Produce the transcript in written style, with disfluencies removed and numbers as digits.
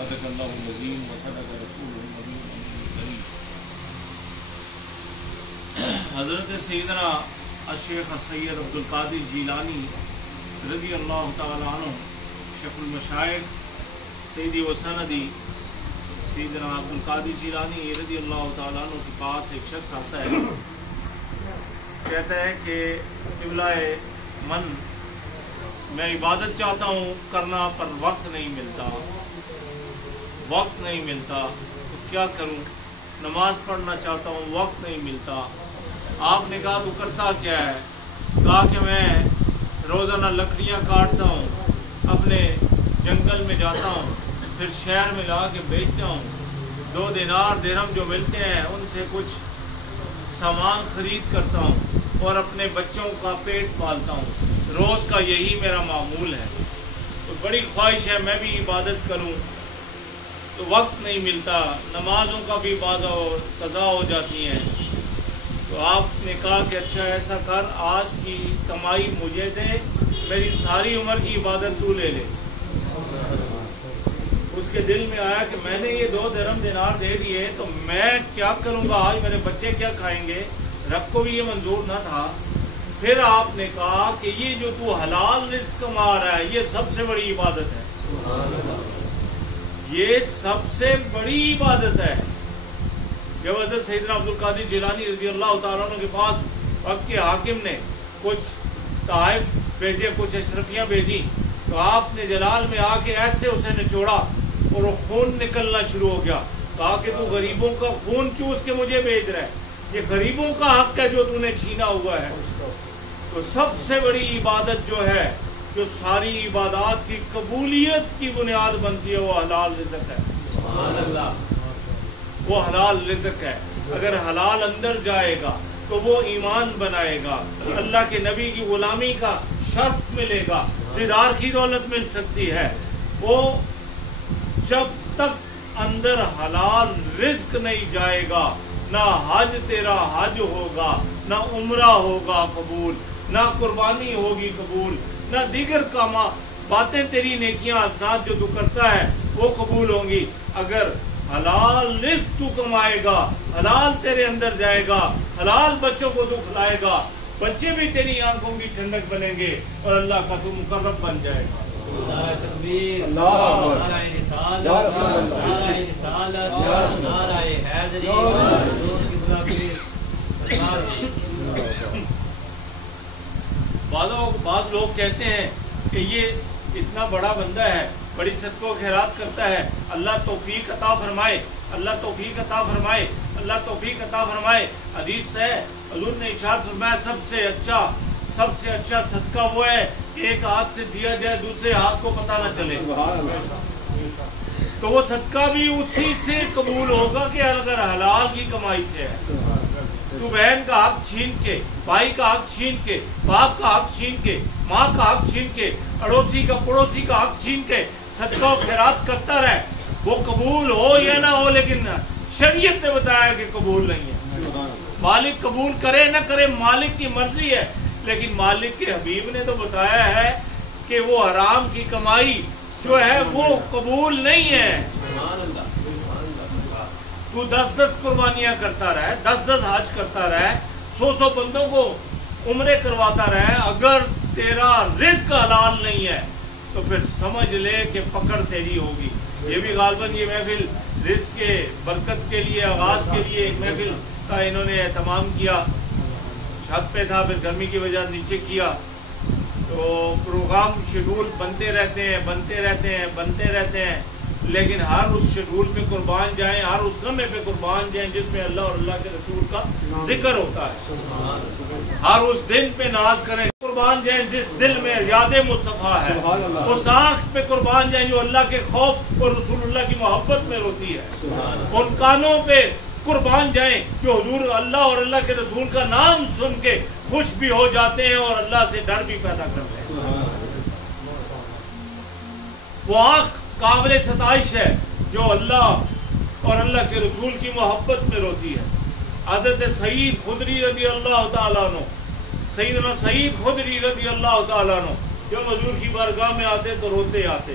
صدق اللہ العظیم و صدق رسول النبی الکریم۔ حضرت سیدنا الشیخ سید عبدالقادر جیلانی رضی اللہ تعالی عنہ شیخ المشائخ سیدی و سندی سیدنا عبدالقادر جیلانی رضی اللہ تعالیٰ عنہ کے پاس ایک شخص آتا ہے، کہتا ہے کہ قبلہ من میں عبادت چاہتا ہوں کرنا پر وقت نہیں ملتا تو کیا کروں؟ نماز پڑھنا چاہتا ہوں وقت نہیں ملتا۔ آپ نے کہا تو کرتا کیا ہے؟ کہا کہ میں روزانہ لکڑیاں کاٹتا ہوں، اپنے جنگل میں جاتا ہوں، پھر شہر میں لا کے بیچتا ہوں، 2 دینار درہم جو ملتے ہیں ان سے کچھ سامان خرید کرتا ہوں اور اپنے بچوں کا پیٹ پالتا ہوں، روز کا یہی میرا معمول ہے۔ تو بڑی خواہش ہے میں بھی عبادت کروں تو وقت نہیں ملتا، نمازوں کا بھی بعض قضا ہو جاتی ہیں۔ تو آپ نے کہا کہ اچھا ایسا کر، آج کی کمائی مجھے دے، میری ساری عمر کی عبادت تو لے لے۔ اس کے دل میں آیا کہ میں نے یہ 2 درہم دینار دے دیے تو میں کیا کروں گا، آج میرے بچے کیا کھائیں گے؟ رب کو بھی یہ منظور نہ تھا۔ پھر آپ نے کہا کہ یہ جو تو حلال رزق کما رہا ہے یہ سب سے بڑی عبادت ہے، یہ سب سے بڑی عبادت ہے۔ جب حضرت سیدنا عبدالقادر جیلانی رضی اللہ تعالیٰ عنہ کے پاس وقت کے حاکم نے کچھ تحائف بھیجے، کچھ اشرفیاں بھیجی، تو آپ نے جلال میں آ کے ایسے اسے نچوڑا اور وہ خون نکلنا شروع ہو گیا۔ کہا کہ تو غریبوں کا خون چوس کے مجھے بھیج رہا ہے، یہ غریبوں کا حق ہے جو تو نے چھینا ہوا ہے۔ تو سب سے بڑی عبادت جو ہے، جو ساری عبادات کی قبولیت کی بنیاد بنتی ہے، وہ حلال رزق ہے۔ سبحان اللہ، وہ حلال رزق ہے۔ اگر حلال اندر جائے گا تو وہ ایمان بنائے گا، اللہ کے نبی کی غلامی کا شرف ملے گا، دیدار کی دولت مل سکتی ہے۔ وہ جب تک اندر حلال رزق نہیں جائے گا، نہ حج تیرا حج ہوگا، نہ عمرہ ہوگا قبول، نہ قربانی ہوگی قبول، نہ دیگر باتیں تیری نیکیاں حسنات جو تو کرتا ہے وہ قبول ہوں گی۔ اگر حلال رزق تو کمائے گا، حلال تیرے اندر جائے گا، حلال بچوں کو تو کھلائے گا، بچے بھی تیری آنکھوں کی ٹھنڈک بنیں گے اور اللہ کا تو مقرب بن جائے گا۔ نعرہ تکبیر، نعرہ رسالت، نعرہ رسالت، نعرہ حیدری، بعض لوگ کہتے ہیں کہ یہ اتنا بڑا بندہ ہے، بڑی صدقہ و خیرات کرتا ہے، اللہ توفیق عطا فرمائے، اللہ توفیق عطا فرمائے، اللہ توفیق عطا فرمائے۔ حدیث ہے حضور نے ارشاد فرمایا سب سے اچھا صدقہ وہ ہے ایک ہاتھ سے دیا جائے دوسرے ہاتھ کو پتہ نہ چلے۔ تو وہ صدقہ بھی اسی سے قبول ہوگا کہ اگر حلال کی کمائی سے ہے۔ تو بہن کا حق چھین کے، بھائی کا حق چھین کے، باپ کا حق چھین کے، ماں کا حق چھین کے، اڑوسی کا پڑوسی کا حق چھین کے صدقہ و خیرات کرتا رہے، وہ قبول ہو یا نہ ہو، لیکن شریعت نے بتایا کہ قبول نہیں ہے۔ مالک قبول کرے نہ کرے مالک کی مرضی ہے، لیکن مالک کے حبیب نے تو بتایا ہے کہ وہ حرام کی کمائی جو ہے وہ قبول نہیں ہے۔ تو 10 قربانیاں کرتا رہے، 10 حج کرتا رہے، 100 بندوں کو عمرے کرواتا رہے، اگر تیرا رزق حلال نہیں ہے تو پھر سمجھ لے کہ پکڑ تیری ہوگی۔ یہ بھی غالباً یہ محفل رزق کے برکت کے لیے، آغاز کے لیے ایک محفل کا انہوں نے اہتمام کیا، چھت پہ تھا، پھر گرمی کی وجہ نیچے کیا، تو پروگرام شیڈول بنتے رہتے ہیں، لیکن ہر اس شیڈول پہ قربان جائیں، ہر اس لمحے پہ قربان جائیں جس میں اللہ اور اللہ کے رسول کا ذکر ہوتا ہے، ہر اس دن پہ ناز کریں، قربان جائیں جس دل میں یاد مصطفیٰ ہے، اس آنکھ پہ قربان جائیں جو اللہ کے خوف اور رسول اللہ کی محبت میں روتی ہے، ان کانوں پہ قربان جائیں جو حضور اللہ اور اللہ کے رسول کا نام سن کے خوش بھی ہو جاتے ہیں اور اللہ سے ڈر بھی پیدا کرتے ہیں۔ وہ آنکھ قابل ستائش ہے جو اللہ اور اللہ کے رسول کی محبت میں روتی ہے۔ حضرت سعید خدری رضی اللہ تعالیٰ عنہ، سیدنا سعید خدری رضی اللہ تعالیٰ عنہ جب حضور کی بارگاہ میں آتے تو روتے آتے،